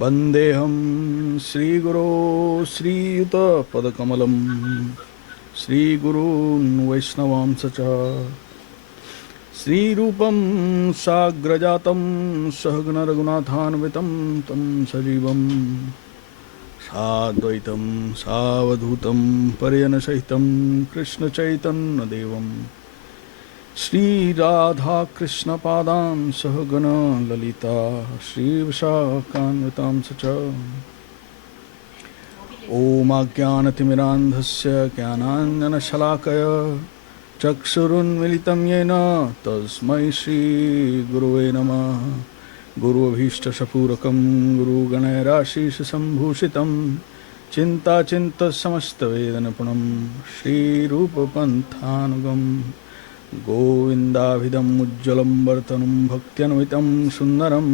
वन्देऽहं श्रीगुरो श्रीयुतपदकमलं श्रीगुरून् वैष्णवांश्च च श्रीरूपं साग्रजातं सहगणरघुनाथान्वितं तं सजीवं साद्वैतं सावधूतं परिजनसहितं कृष्णचैतन्यदेवं श्रीराधाकृष्णपादान् सहगण ललिता श्रीविशाखान्वितांश्च च ॐ अज्ञानतिमिरान्धस्य ज्ञानाञ्जनशलाकय चक्षुरुन्मिलितं येन तस्मै श्रीगुरुवे नमः। गुरुभीष्टशपूरकं गुरुगणैराशीषसम्भूषितं चिन्ताचिन्तसमस्तवेदनिपुणं श्रीरूपपन्थानुगं गोविन्दाभिधम् उज्ज्वलं वर्तनं भक्त्यन्वितं सुन्दरं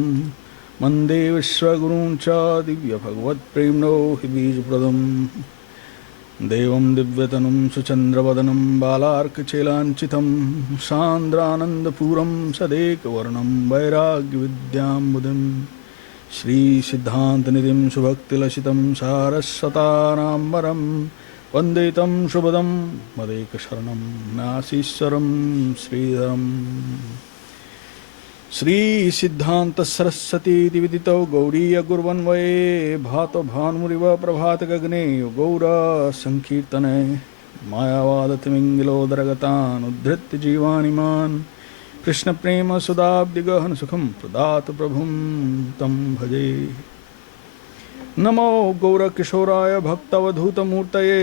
वन्दे विश्वगुरुं च दिव्यभगवत्प्रेम्णो हि बीजप्रदं देवं दिव्यतनुं सुचन्द्रवदनं बालार्कचेलाञ्चितं सान्द्रानन्दपूरं सदेकवर्णं वैराग्यविद्याम्बुधिं श्रीसिद्धान्तनिधिं सुभक्तिलसितं सारस्वतानाम्बरं वन्दे तं शुभदं मदेकशरणं नासीश्वरं श्रीधरम् श्री सिद्धांत सरस्वती विदितो गौरीय गुर्वन्वये भातो भानुरिव प्रभात गगने गौर संकीर्तने मायावाद तिमिंगिलोदरगतान् उद्धृत्य जीवानिमान् कृष्ण प्रेम सुदाब्दिगहन सुखं प्रदात प्रभुं तं भजे। नमो गौरकिशोराय भक्तवधूतमूर्तये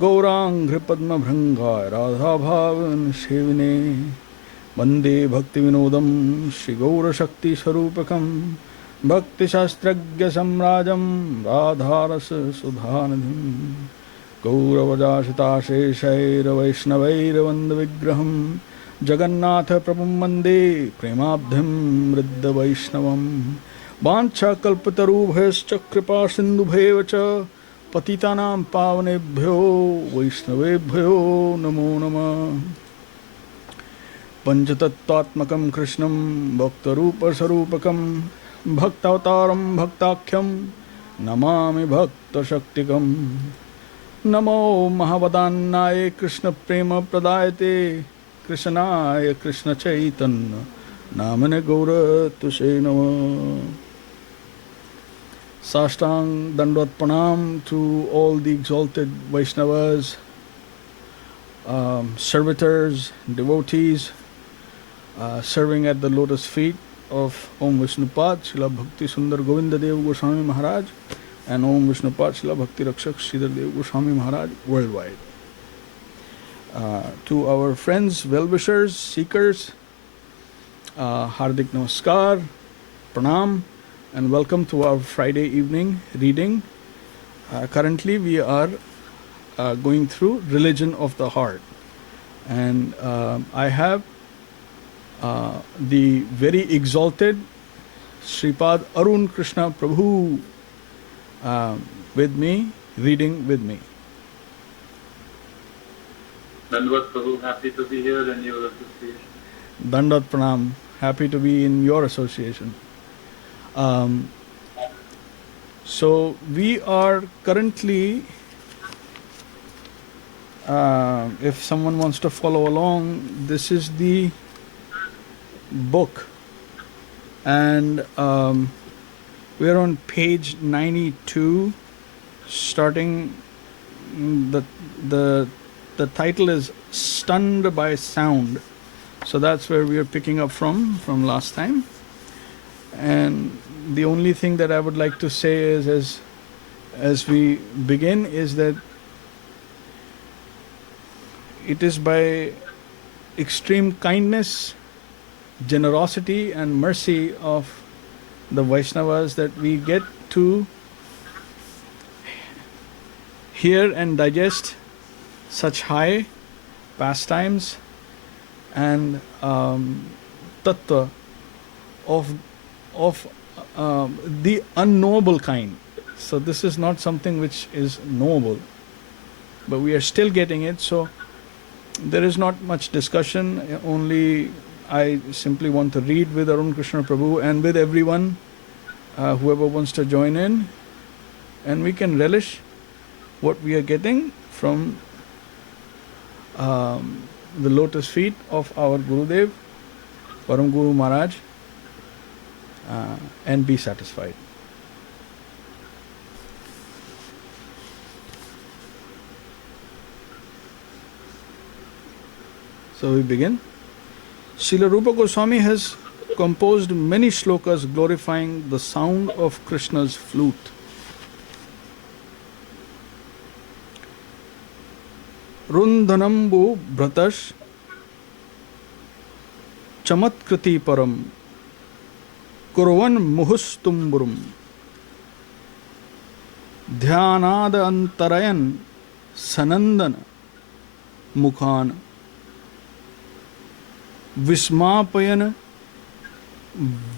गौरांघ्रिपद्मभृङ्गाय राधाभावन सेविने वन्दे भक्तिविनोदं श्रीगौरशक्तिस्वरूपकं भक्तिशास्त्रज्ञसम्राजं राधारससुधानिधिं गौरवजाशिताशेषैर्वैष्णवैर्वन्दविग्रहं जगन्नाथप्रभुं वन्दे प्रेमाब्धिं वृद्धवैष्णवं वाञ्छाकल्पतरुभ्यश्च कृपासिन्धुभ्येव च पतितानां पावनेभ्यो वैष्णवेभ्यो नमो नमः। पंचतत्त्वात्मकं कृष्णं भक्तरूपस्वरूपकं भक्तावतारं भक्ताख्यं नमामि भक्तशक्तिकं। नमो महावदान्नाय कृष्णप्रेमप्रदायते कृष्णाय कृष्णचैतन्य नामने गौरतुसे नमः। साष्टांग दंडवत प्रणाम to all the exalted Vaishnavas, servitors, devotees, serving at the lotus feet of Om Vishnupad Srila Bhakti Sundar Govinda Dev Goswami Maharaj and Om Vishnupad Srila Bhakti Rakshak Sridhar Dev Goswami Maharaj worldwide. To our friends, well-wishers, seekers, Hardik Namaskar, Pranam, and welcome to our Friday evening reading. Currently we are going through Religion of the Heart, and I have the very exalted Sripad Arun Krishna Prabhu with me, reading with me. Dandvat Prabhu, happy to be here in your association. Dandat Pranam, happy to be in your association. So we are currently, if someone wants to follow along, this is the book, and we are on page 92, starting the title is Stunned by Sound. So that's where we are picking up from last time. And the only thing that I would like to say is, as we begin, is that it is by extreme kindness, generosity and mercy of the Vaishnavas that we get to hear and digest such high pastimes and tattva of the unknowable kind. So this is not something which is knowable, but we are still getting it. So there is not much discussion, only I simply want to read with Arun Krishna Prabhu and with everyone whoever wants to join in, and we can relish what we are getting from the lotus feet of our Gurudev, Param Guru Maharaj, and be satisfied. So we begin. Srila Rupa Goswami has composed many shlokas glorifying the sound of Krishna's flute. Rundhanambu Bratash Chamatkriti Param Kurvan Muhustumburum Dhyanada Antarayan Sanandana Mukhan Vismapayan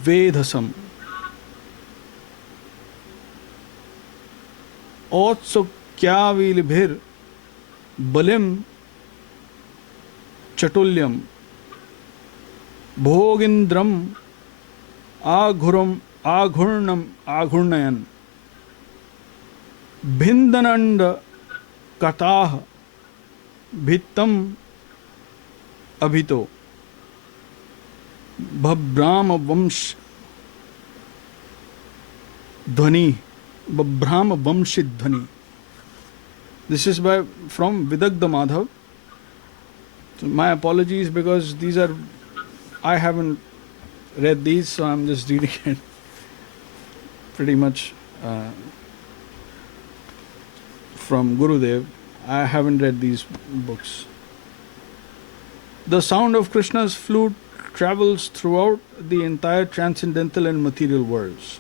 Vedhasam Otsukyavilibhir Balim Chatulyam Bhogindram Aghurnayan Bhindananda Katah Bhittam Abhito Bhabrama Vamsh Dhvani Bhabrama Vamshid Dhvani. This is from Vidagdha Madhav. So my apologies because I haven't read these, so I'm just reading it pretty much from Gurudev. I haven't read these books. The sound of Krishna's flute travels throughout the entire transcendental and material worlds.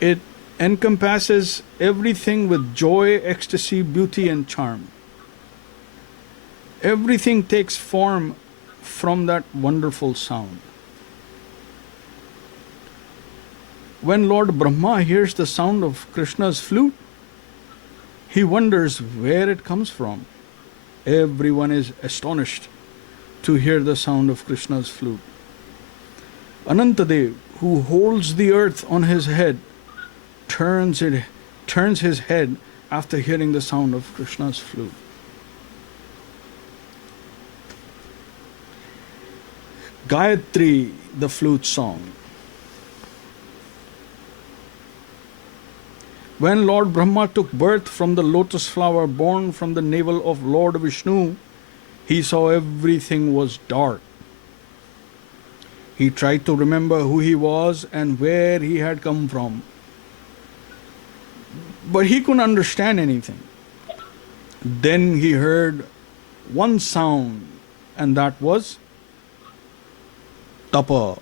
It encompasses everything with joy, ecstasy, beauty, and charm. Everything takes form from that wonderful sound. When Lord Brahma hears the sound of Krishna's flute, he wonders where it comes from. Everyone is astonished to hear the sound of Krishna's flute. Anantadev, who holds the earth on his head, turns his head after hearing the sound of Krishna's flute. Gayatri, the flute song. When Lord Brahma took birth from the lotus flower born from the navel of Lord Vishnu, he saw everything was dark. He tried to remember who he was and where he had come from, but he couldn't understand anything. Then he heard one sound, and that was Tapa.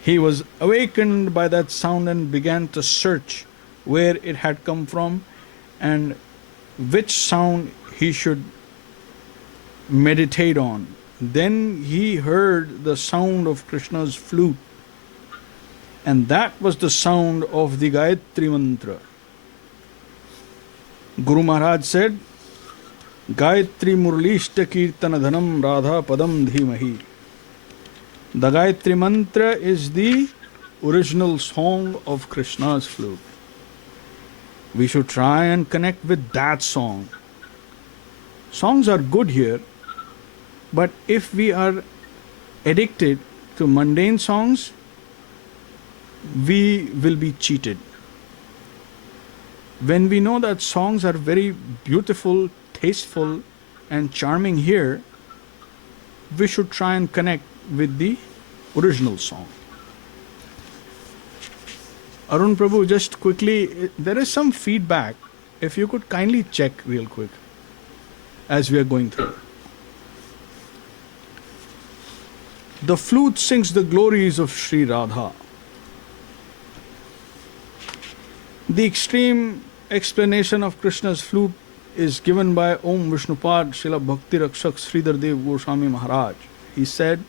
He was awakened by that sound and began to search where it had come from and which sound he should meditate on. Then he heard the sound of Krishna's flute, and that was the sound of the Gayatri Mantra. Guru Maharaj said, Gayatri Murlishta Kirtana Dhanam Radha Padam Dhimahi. The Gayatri Mantra is the original song of Krishna's flute. We should try and connect with that song. Songs are good here, but if we are addicted to mundane songs, we will be cheated. When we know that songs are very beautiful, tasteful, and charming here, we should try and connect with the original song. Arun Prabhu, just quickly, there is some feedback. If you could kindly check real quick as we are going through. The flute sings the glories of Sri Radha. The extreme explanation of Krishna's flute is given by Om Vishnupad Srila Bhakti Rakshak Sridhar Dev Goswami Maharaj. He said,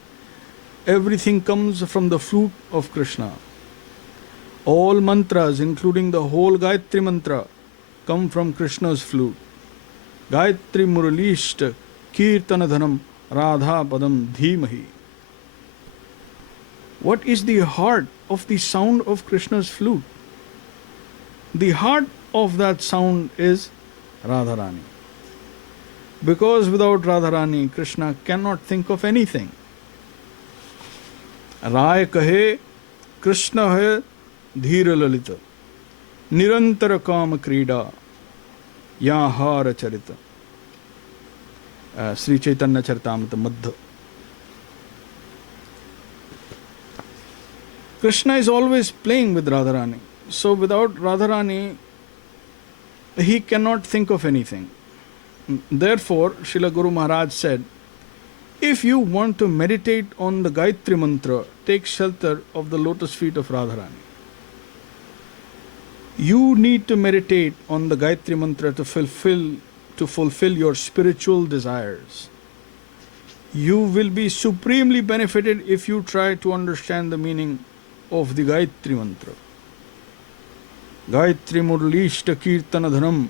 everything comes from the flute of Krishna. All mantras, including the whole Gayatri Mantra, come from Krishna's flute. Gayatri Muralishta Kirtana Dhanam Radha Padam Dhimahi. What is the heart of the sound of Krishna's flute? The heart of that sound is Radharani. Because without Radharani, Krishna cannot think of anything. Rai kahe, Krishna hai dhira lalita, nirantara kama krida, yahara charita. Sri Chaitanya Charitamrita Madhya. Krishna is always playing with Radharani. So without Radharani, he cannot think of anything. Therefore, Srila Guru Maharaj said, if you want to meditate on the Gayatri Mantra, take shelter of the lotus feet of Radharani. You need to meditate on the Gayatri Mantra to fulfill your spiritual desires. You will be supremely benefited if you try to understand the meaning of the Gayatri Mantra. Gayatri Murlishta Kirtana Dhanam.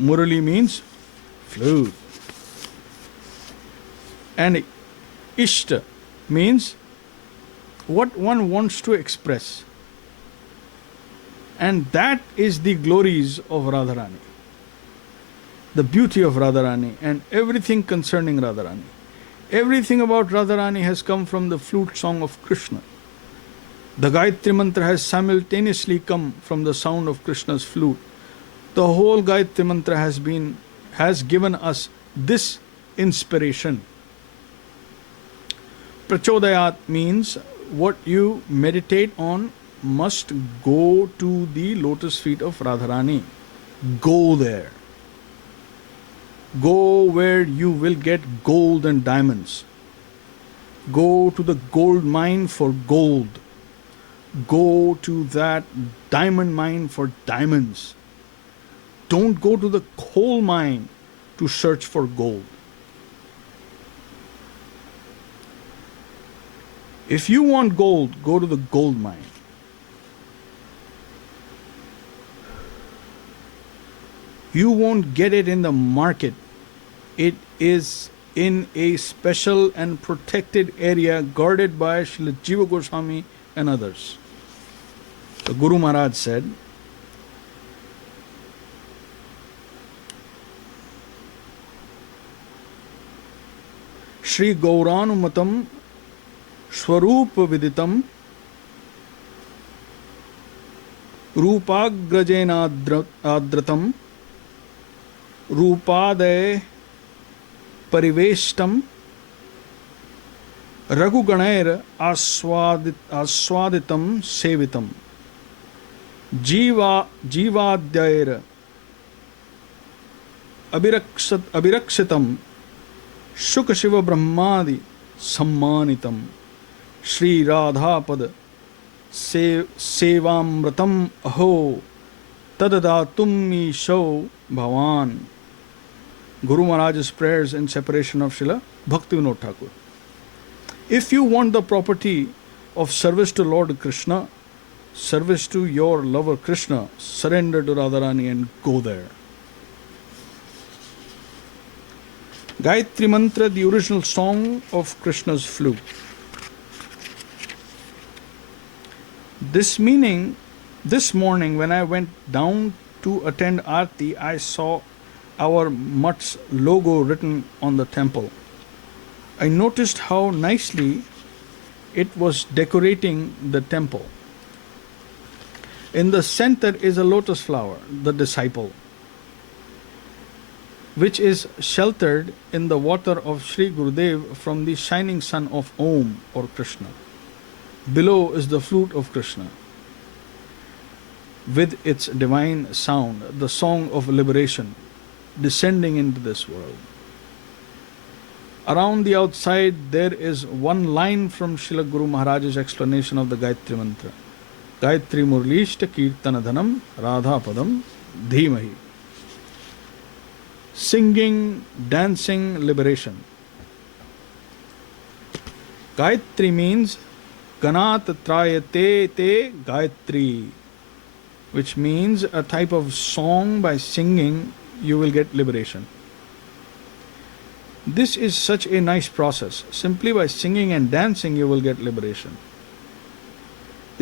Murali means flute. And Ishta means what one wants to express. And that is the glories of Radharani. The beauty of Radharani and everything concerning Radharani. Everything about Radharani has come from the flute song of Krishna. The Gayatri Mantra has simultaneously come from the sound of Krishna's flute. The whole Gayatri Mantra has given us this inspiration. Prachodayat means what you meditate on must go to the lotus feet of Radharani. Go there. Go where you will get gold and diamonds. Go to the gold mine for gold. Go to that diamond mine for diamonds. Don't go to the coal mine to search for gold. If you want gold, go to the gold mine. You won't get it in the market. It is in a special and protected area guarded by Srila Jiva Goswami and others. So Guru Maharaj said, Shri Gauranumatam Swarupa Viditam Rupagrajena Adratam Rupade Pariveshtam Raghuganair Aswaditam Sevitam Jivadyair Abhirakshitam Shukha Shiva Brahmadi Sammanitam Shri Radhapad Sevamratam Aho Tadadatum Isho Bhavan. Guru Maharaj's prayers in separation of Srila Bhaktivinoda Thakur. If you want the property of service to Lord Krishna, service to your lover Krishna, surrender to Radharani and go there. Gayatri Mantra, the original song of Krishna's flute. This morning when I went down to attend Aarti, I saw our mutt's logo written on the temple. I noticed how nicely it was decorating the temple. In the center is a lotus flower, the disciple, which is sheltered in the water of Sri Gurudev from the shining sun of Om or Krishna. Below is the flute of Krishna with its divine sound, the song of liberation, descending into this world. Around the outside there is one line from Srila Guru Maharaj's explanation of the Gayatri Mantra. Gayatri Murlishta Kirtana Dhanam Radha Padam Dhimahi. Singing, dancing, liberation. Gayatri means Ganat Trayate Te Gayatri, which means a type of song. By singing you will get liberation. This is such a nice process. Simply by singing and dancing you will get liberation.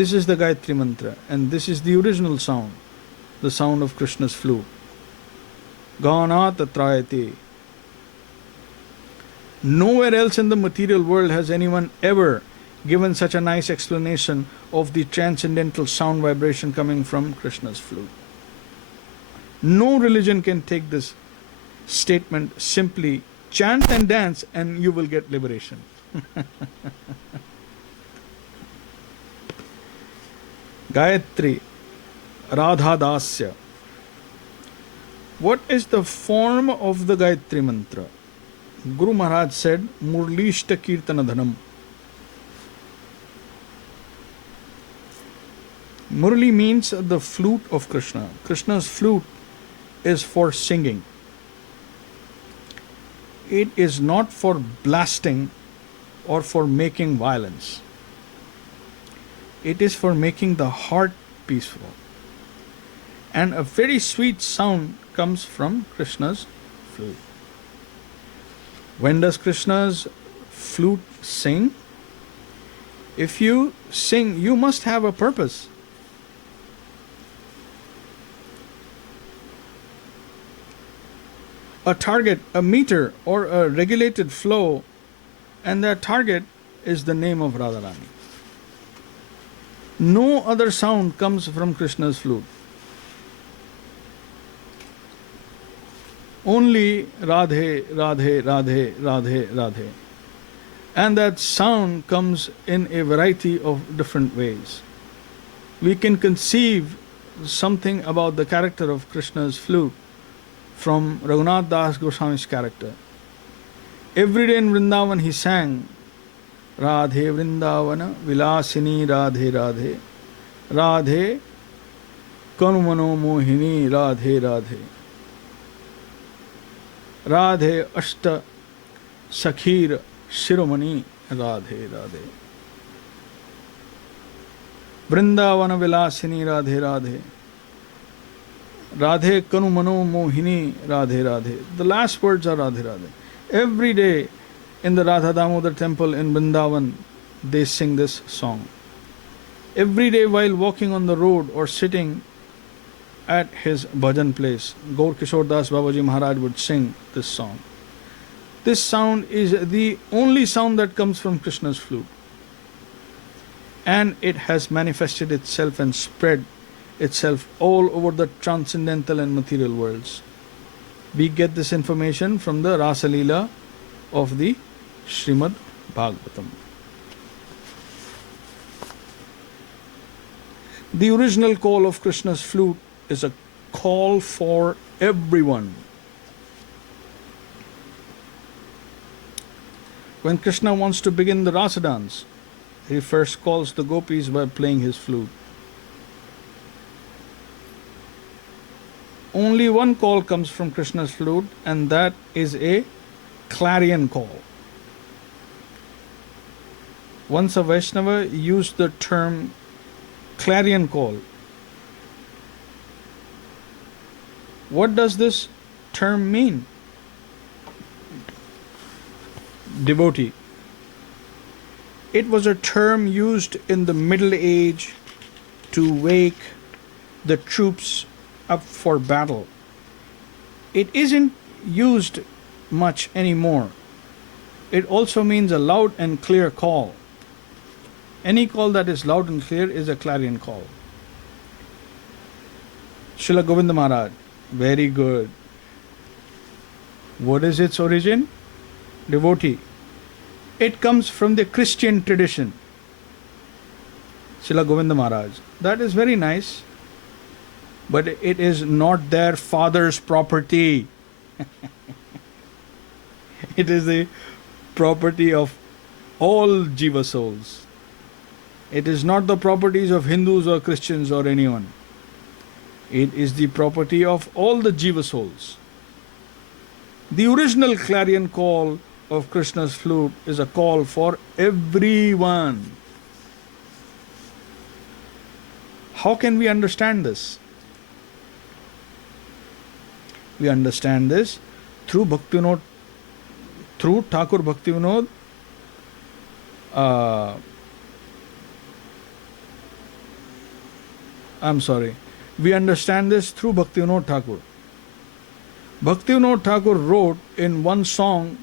This is the Gayatri Mantra, and this is the original sound, the sound of Krishna's flute. Gana tatrayate. Nowhere else in the material world has anyone ever given such a nice explanation of the transcendental sound vibration coming from Krishna's flute. No religion can take this statement simply. Chant and dance and you will get liberation. Gayatri, Radha Dasya. What is the form of the Gayatri Mantra? Guru Maharaj said, Murlishta Kirtana Dhanam. Murli means the flute of Krishna. Krishna's flute is for singing. It is not for blasting or for making violence. It is for making the heart peaceful. And a very sweet sound comes from Krishna's flute. When does Krishna's flute sing? If you sing, you must have a purpose. A target, a meter, or a regulated flow, and that target is the name of Radharani. No other sound comes from Krishna's flute. Only Radhe, Radhe, Radhe, Radhe, Radhe. And that sound comes in a variety of different ways. We can conceive something about the character of Krishna's flute from Raghunath Das Goswami's character. Every day in Vrindavan he sang Radhe Vrindavana Vilasini Radhe Radhe Radhe Kanumano Mohini Radhe Radhe Radhe Ashta Sakhir Shiromani Radhe Radhe Vrindavana Vilasini Radhe Radhe Radhe Kanu Mano Mohini Radhe Radhe. The last words are Radhe Radhe. Every day in the Radha Damodar temple in Vrindavan, they sing this song. Every day while walking on the road or sitting at his bhajan place, Gaur Kishore Das Babaji Maharaj would sing this song. This sound is the only sound that comes from Krishna's flute. And it has manifested itself and spread itself all over the transcendental and material worlds. We get this information from the Rasa Leela of the Srimad Bhagavatam. The original call of Krishna's flute is a call for everyone. When Krishna wants to begin the Rasa dance, he first calls the gopis by playing his flute. Only one call comes from Krishna's flute, and that is a clarion call. Once a Vaishnava used the term clarion call. What does this term mean? Devotee. It was a term used in the Middle Age to wake the troops up for battle. It isn't used much anymore. It also means a loud and clear call. Any call that is loud and clear is a clarion call. Srila Govinda Maharaj, very good. What is its origin? Devotee. It comes from the Christian tradition. Srila Govinda Maharaj. That is very nice. But it is not their father's property. It is the property of all Jiva souls. It is not the properties of Hindus or Christians or anyone. It is the property of all the Jiva souls. The original clarion call of Krishna's flute is a call for everyone. How can we understand this? We understand this through Bhaktivinoda, through Thakur Bhaktivinoda I'm sorry. We understand this through Bhaktivinoda Thakur. Bhaktivinoda Thakur wrote in one song,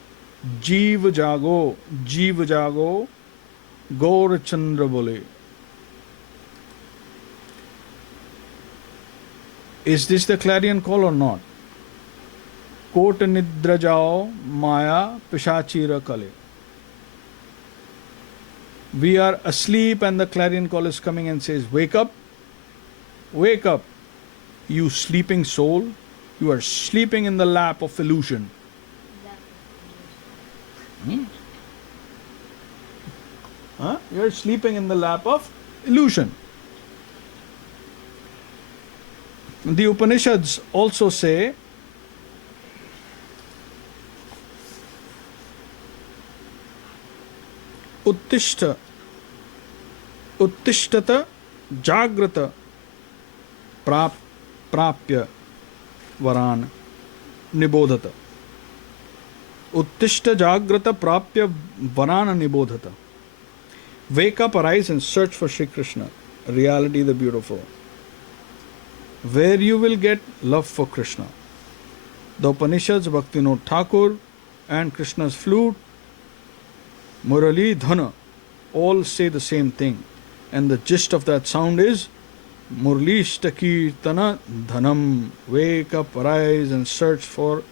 Jeev Jago, Gaur Chandra Bole. Is this the clarion call or not? Kot Nidra Jao, Maya Pishachira Kale. We are asleep and the clarion call is coming and says, wake up, you sleeping soul. You are sleeping in the lap of illusion. You are sleeping in the lap of illusion. The Upanishads also say, Uttishtata Jagrata Prapya Varan Nibodhata. Uttishta Jagrata Prapya Varana Nibodhata. Wake up, arise and search for Shri Krishna, reality the beautiful, where you will get love for Krishna. The Upanishads, Bhaktivinoda Thakur and Krishna's flute, Murali Dhana, all say the same thing. And the gist of that sound is Murlishta Kirtana Dhanam. Wake up, arise and search for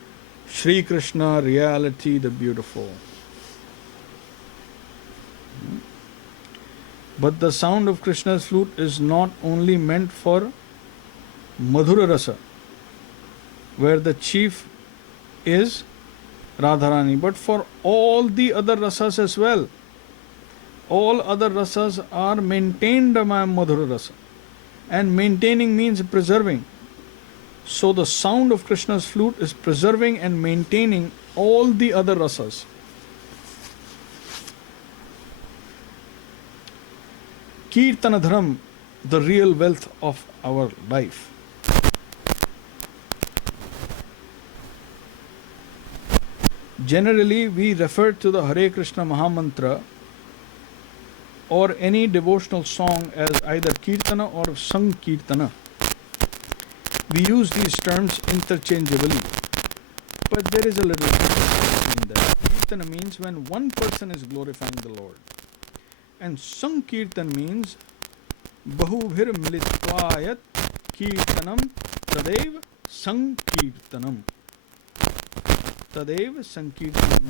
Shri Krishna, reality the beautiful. But the sound of Krishna's flute is not only meant for Madhura Rasa, where the chief is Radharani, but for all the other rasas as well. All other rasas are maintained by Madhura Rasa. And maintaining means preserving. So the sound of Krishna's flute is preserving and maintaining all the other rasas. Kirtanadharam, the real wealth of our life. Generally, we refer to the Hare Krishna Mahamantra or any devotional song as either Kirtana or Sankirtana. We use these terms interchangeably, but there is a little difference between them. Kirtana means when one person is glorifying the Lord, and Sankirtan means Bahubhir Militvayat Kirtanam Tadev Sankirtanam. Tadev Sankirtanam.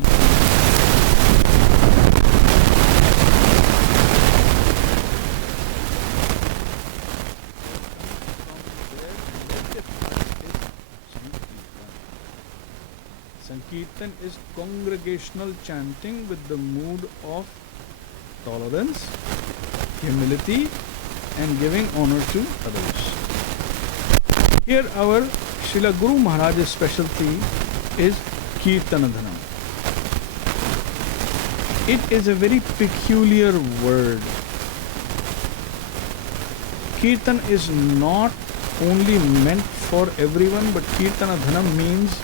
Sankirtan is congregational chanting with the mood of tolerance, humility, and giving honor to others. Here our Srila Guru Maharaj's specialty is Kirtanadhanam. It is a very peculiar word. Kirtan is not only meant for everyone, but Kirtanadhanam means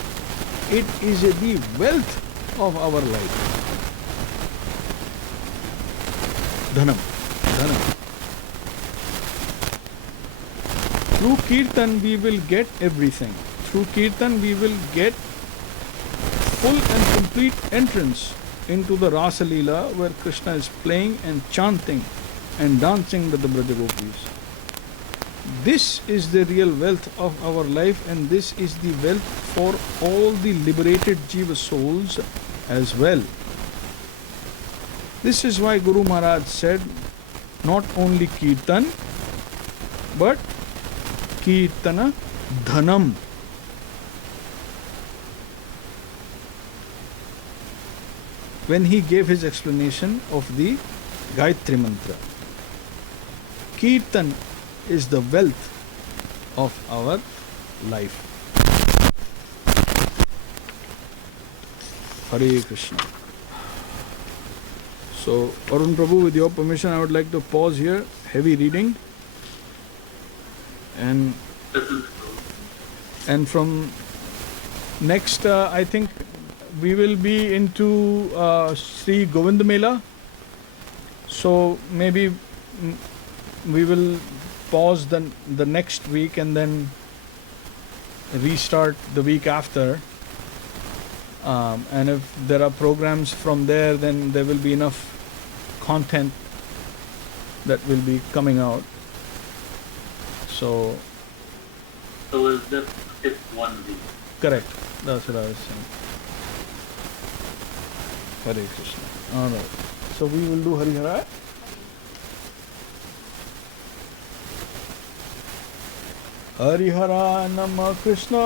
it is the wealth of our life. Dhanam. Through Kirtan we will get everything. Through Kirtan we will get full and complete entrance into the Rasa Leela, where Krishna is playing and chanting and dancing with the Braja Gopis. This is the real wealth of our life, and this is the wealth for all the liberated Jiva souls as well. This is why Guru Maharaj said, not only Kirtan, but Kirtana Dhanam. When he gave his explanation of the Gayatri Mantra. Kirtan is the wealth of our life. Hare Krishna. So, Arun Prabhu, with your permission, I would like to pause here. Heavy reading. And from next, I think we will be into Sri Govind Mela. So maybe we will pause the next week and then restart the week after. And if there are programs from there, then there will be enough content that will be coming out. So So is just skip 1 week. correct. That's what I was saying. Hare Krishna. All right. So we will do Harihara. Harihara Namah Krishna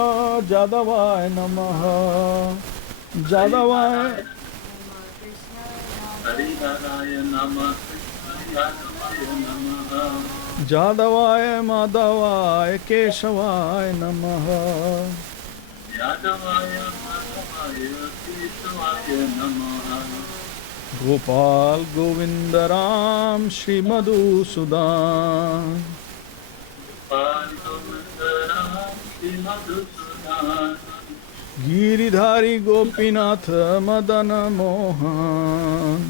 Jadavaya Namah Jadavaya Hariharaya Namah Krishna Yadavaya Namah Jadavaya Madhavaya Keshavaya Namah Yadavaya Madhavaya Keshavaya Namah Gopal Govindaram Shri Madhusudan Giridhari Gopinath Madana Mohan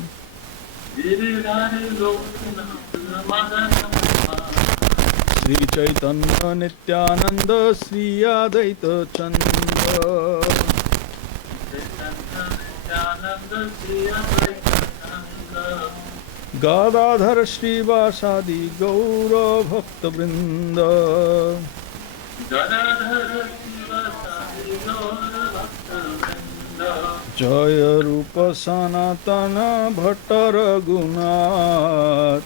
Sri Chaitanya Nityananda Sri Adaita Chanda Gadadhar Shrivasadi Gaura Bhakta Vrinda Jaya Rupa Sanatana Bhatta Raghunath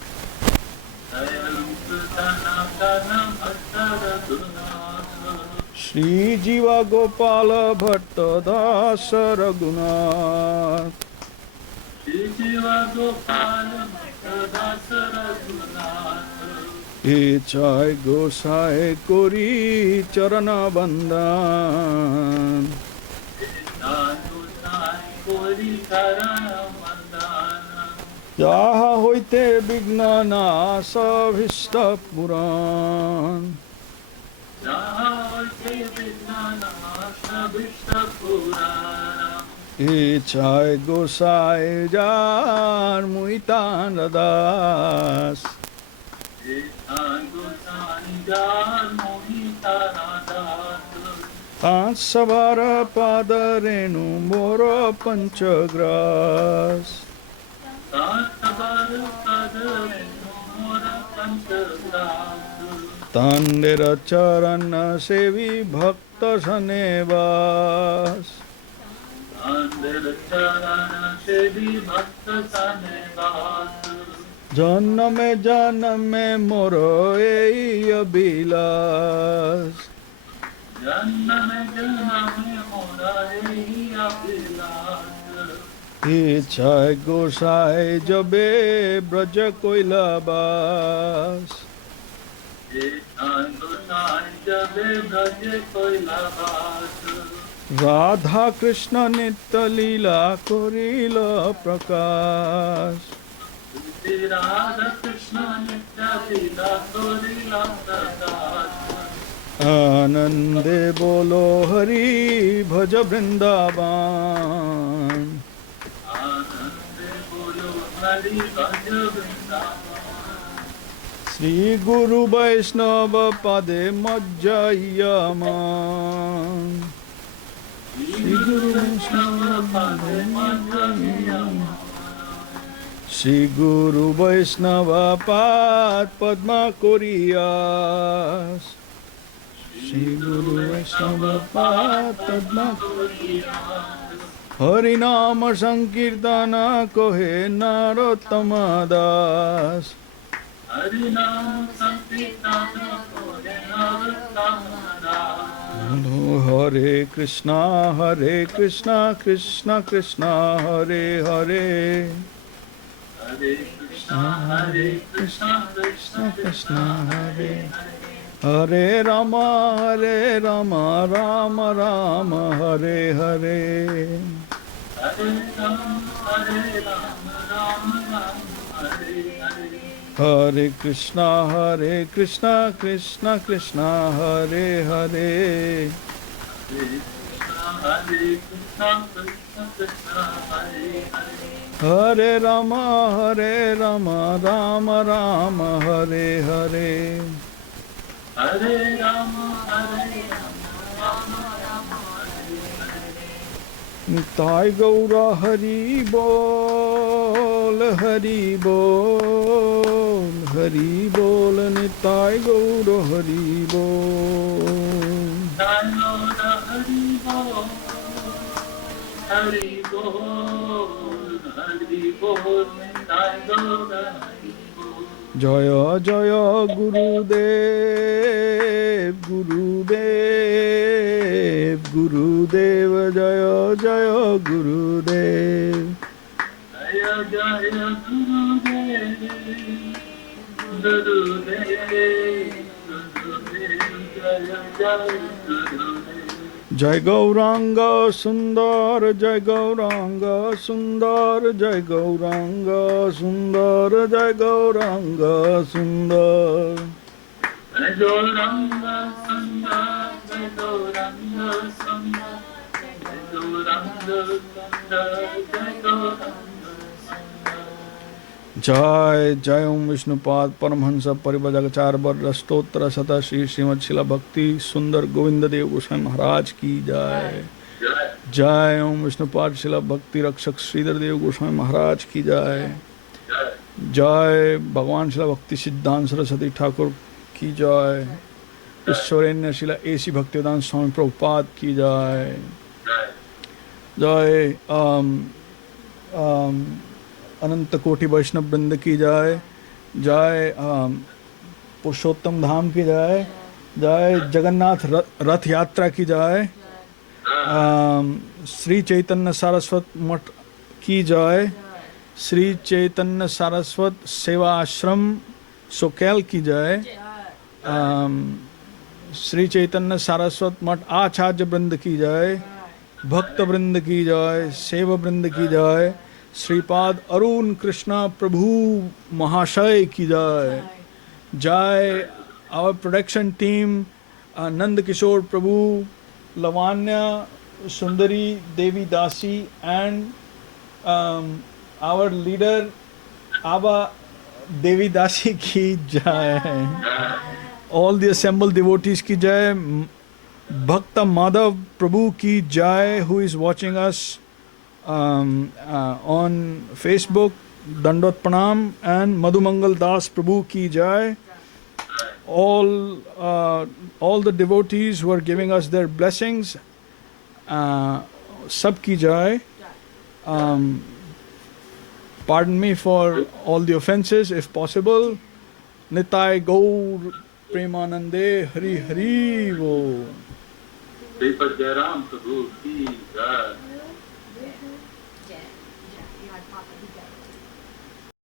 Shri Jiva Gopala Bhatta Dasa Raghunath Ichai Gosai Kori Charana Bandhan Jaha hoite Vigna Nasa Vishta Puran Ichai Gosai Jar Muitan Radas Ansavara Padarenu Mora Panchagras Tandera Charana Sevi Bhakta Sanevas Janame Moro Ei Abhilas Ichai Gosai Jabe Braja Koilabas Radha Krishna Nitya Leela Korila Prakash Anande Bolo Hari Bhaja Vrindavan Sri Guru Vaishnava Pade Majjayaman Sri Guru Vaishnava Pade Majjayaman Sri Guru Vaishnava Pad Padma Koriyas Sri Guru Vaishnava Pad Padma Koriyas Harinama Sankirtana Kohe Narottama Das Harinama Sankirtana Kohe Narottama Das Hare Krishna Krishna Krishna Hare Hare Hare Krishna Krishna Krishna Hare Hare Rama Rama Rama Hare Hare Hare Krishna Krishna Krishna Hare Hare Hare Rama Rama Rama Hare Hare Hare Rama, Rama Rama, Hare Hare. Nitai Gaura Hari बोल, हरि बोल, हरि बोल, निताय गौर हरि बोल। Nayona Hari Bol, Hari Bol, Hari Bol, Nitay Gaura Hari Bol. जय जय गुरुदेव, गुरुदेव, गुरुदेव, जय जय गुरुदेव। Jaya Jaya Gurudev, Gurudev, Gurudev, Jaya Jaya Gurudev. जय गौरांग सुंदर, जय गौरांग सुंदर, जय गौरांग सुंदर, जय गौरांग सुंदर। Jai Gauranga Sundar, Jai Gauranga Sundar, Jai Gauranga Sundar, Jai Gauranga Sundar. जय जय ओम विष्णुपाद परमहंस परिव्रजकाचार्य वर स्तोत्र सतः श्री श्रीमद शिला भक्ति सुंदर गोविंद देव गोस्वामी महाराज की जय। Jai, जय ओम विष्णुपाद शिला भक्ति रक्षक श्रीधर देव गोस्वामी महाराज की जय। Jai, जय भगवान शिला भक्ति सिद्धांत सरस्वती ठाकुर की जय। ईश्वरेण्य शिला एसी भक्तिवेदांत स्वामी प्रभुपाद की जय। Jai, जय अनंत कोटि वैष्णव वृंद की जय। जय पुरुषोत्तम धाम की जय। जय जगन्नाथ रथ यात्रा की जय। श्री चैतन्य सारस्वत मठ की जय। श्री चैतन्य सारस्वत सेवा आश्रम सोकेल की जय। श्री चैतन्य सारस्वत मठ आचार्य वृंद की जय। भक्त वृंद की जय। सेव वृंद की जय। श्रीपाद अरुण कृष्णा प्रभु महाशय की जय। जय our production team Nand Kishore प्रभु, लवान्या सुंदरी देवी दासी एंड आवर लीडर आबा देवी दासी की जय। ऑल द assembled devotees की जय। भक्त माधव प्रभु की जय, who is watching us on Facebook, Dandot Pranam, and Madhumangal Das Prabhu ki jai. All the devotees who are giving us their blessings, sab ki jai. Pardon me for all the offenses if possible. Nitai Gaur Premanande Hari Hari Wo. Sripad Jairam Prabhu ki Jai.